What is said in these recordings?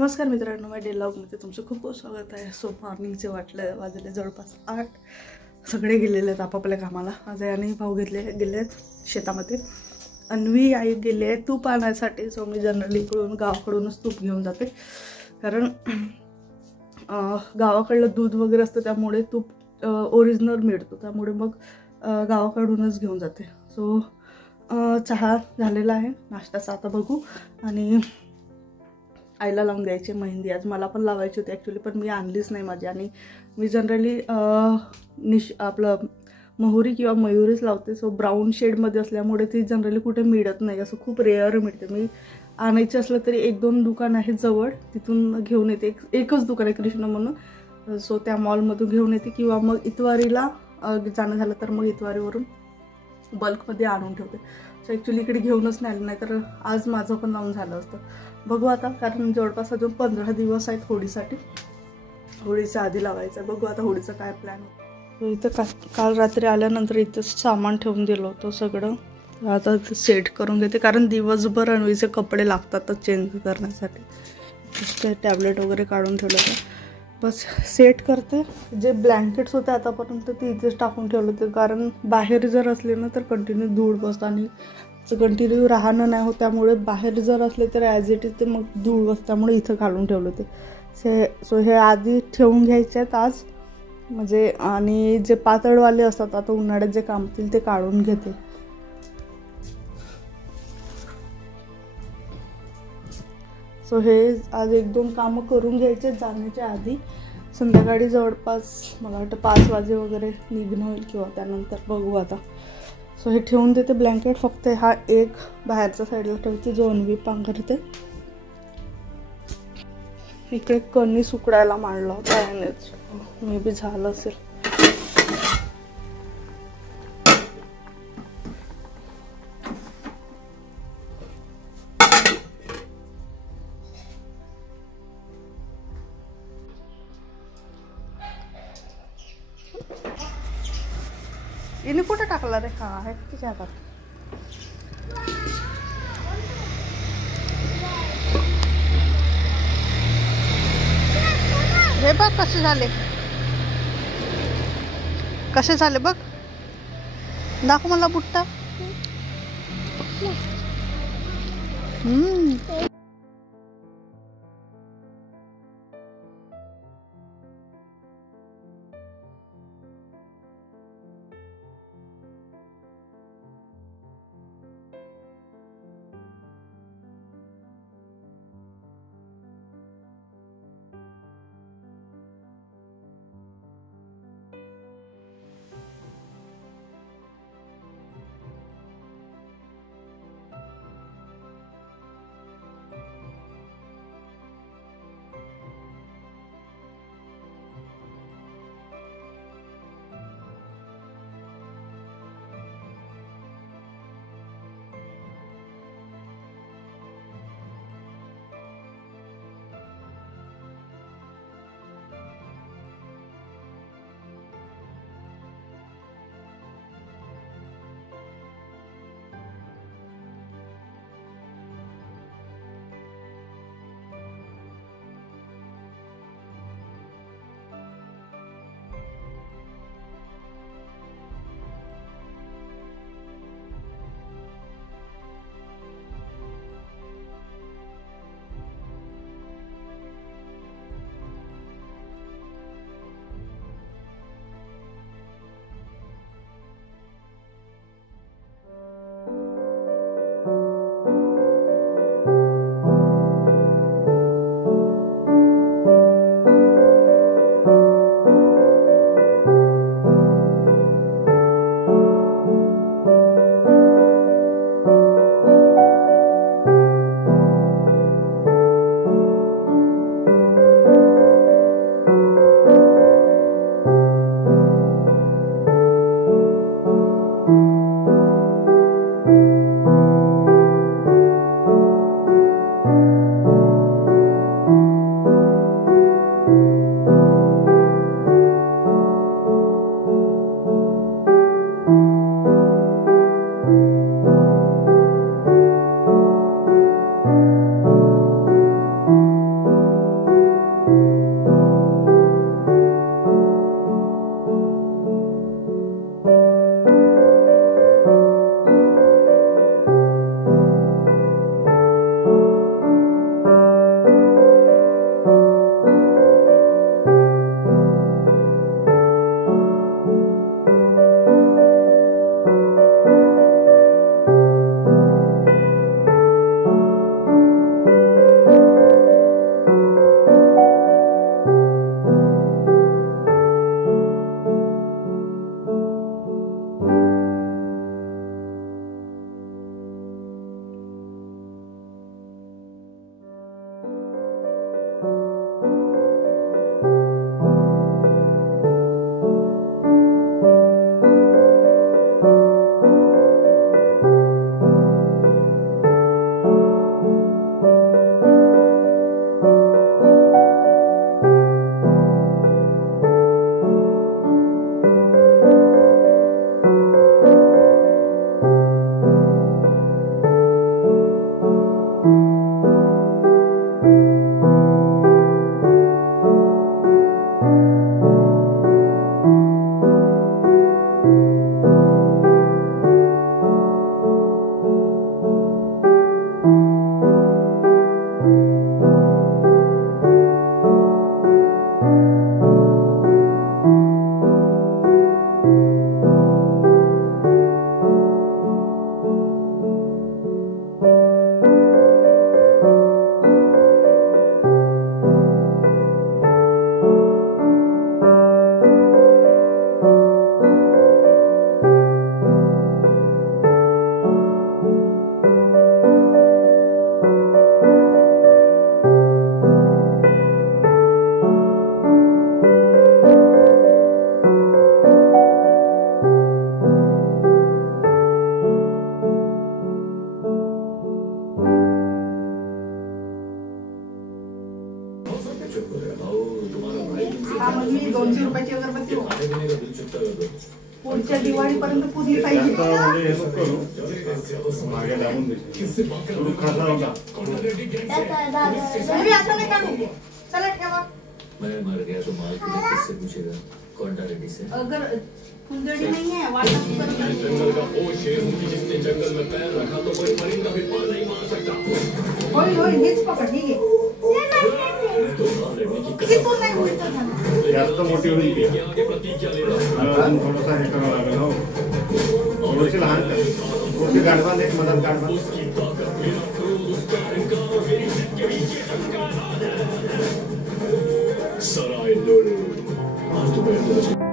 नमस्कार मित्रांनो, माझ्या व्लॉगमध्ये तुमचं खूप खूप स्वागत आहे. सो मॉर्निंगचे वाजले जवळपास 8. सगळे गेलेले आहेत आपापल्या कामाला. आज आणि भाऊ गेले शेतामध्ये. अन्वी आई गेली आहे तूप आणण्यासाठी. सो मी जनरली इकडून गावाकडूनच तूप घेऊन जाते, कारण गावाकडलं दूध वगैरे असतं त्यामुळे तूप ओरिजिनल मिळतो, त्यामुळे मग गावाकडूनच घेऊन जाते. सो चहा झालेला आहे, नाश्त्याचा आता बघू. आणि आईला लावून द्यायची मेहंदी. आज मला पण लावायची होती ॲक्च्युली, पण मी आणलीच नाही माझी. आणि मी जनरली आपलं मोहरी किंवा मयुरीच लावते. सो ब्राऊन शेडमध्ये असल्यामुळे ती जनरली कुठे मिळत नाही, असं खूप रेअर मिळते. मी आणायची असलं तरी 1-2 दुकान आहेत जवळ, तिथून घेऊन येते. एकच दुकान आहे कृष्ण म्हणून, सो त्या मॉलमधून घेऊन येते. किंवा मग इतवारीला जाणं झालं तर मग इतवारीवरून बल्कमध्ये आणून ठेवते. सो ॲक्च्युली इकडे घेऊनच नाही आलं, नाही तर आज माझं पण लावून झालं असतं. बघू आता, कारण जवळपास अजून 15 दिवस आहेत होळीसाठी. होळीच्या आधी लावायचं. बघू आता होळीचं काय प्लॅन होतं. इथं काल रात्री आल्यानंतर इथं सामान ठेवून दिलं होतं सगळं. आता सेट करून घेते, कारण दिवसभर अन्वीचे कपडे लागतातच चेंज करण्यासाठी. टॅबलेट वगैरे काढून ठेवलं होतं, बस सेट करते. जे ब्लँकेट्स होते आतापर्यंत ते इथेच टाकून ठेवले होते, कारण बाहेर जर असले ना तर कंटिन्यू धूळ बसतं आणि कंटिन्यू राहणं नाही होत. त्यामुळे बाहेर जर असले तर ॲज इट इज ते मग धूळ बसतं, त्यामुळे इथं घालून ठेवलं होते. सो हे आधी ठेवून घ्यायचे आहेत आज, म्हणजे. आणि जे पातळवाले असतात आता उन्हाळ्यात जे कामतील ते काढून घेते. सो हे आज 1-2 कामं करून घ्यायचे जाण्याच्या आधी. संध्याकाळी जवळपास मला वाटतं 5 वाजे वगैरे निघणं होईल, किंवा त्यानंतर बघू आता. सो हे ठेवून देते ब्लँकेट. फक्त हा एक बाहेरच्या साईडला ठेवते जो अन्वी पांघरते. इकडे कणी सुकडायला मांडला होता यानेच, मे बी झालं असेल. इने कुठे टाकला रे? हा आहे तिच्या हातात. हे बघ कसे झाले, कसे झाले बघ. दाखव मला बुट्टा. त्यामध्ये 200 रुपयाची अगरबत्ती पुढच्या दिवाळीपर्यंत पुजली पाहिजे. आता नाही काढू. चला ठेवा. मैं मर गया तो माल किससे पूछेगा? कौन था रेड्डी से? अगर कुंजड़ी नहीं है वाला जंगल का वो शेर हूँ जिसने जंगल में पैर रखा तो कोई परिंदा भी पार नहीं मार सकता. होय होय हेच पकड. ठीक आहे. किती नाही होत जास्त मोठी होईल ती. अजून थोडासा हे करावं लागेल. हो थोडीशी लहान थोडीशी गाडबांध एक मदत गाडबांध. सराय लोडो आज दोपहर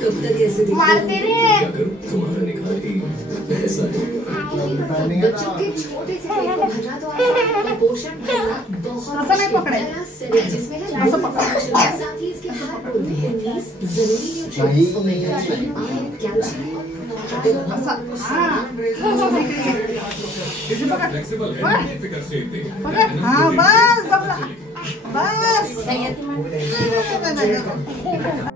कब तक ऐसे मारते रहे तुम्हारा निखार ही ऐसा है। बच्चों के छोटे से पेट को भरना तो आसान है, पोषण करना बहुत मुश्किल, जिसमें है साथ ही इसके बाहर जरूरी न्यूट्रिएंट्स कैल्शियम बस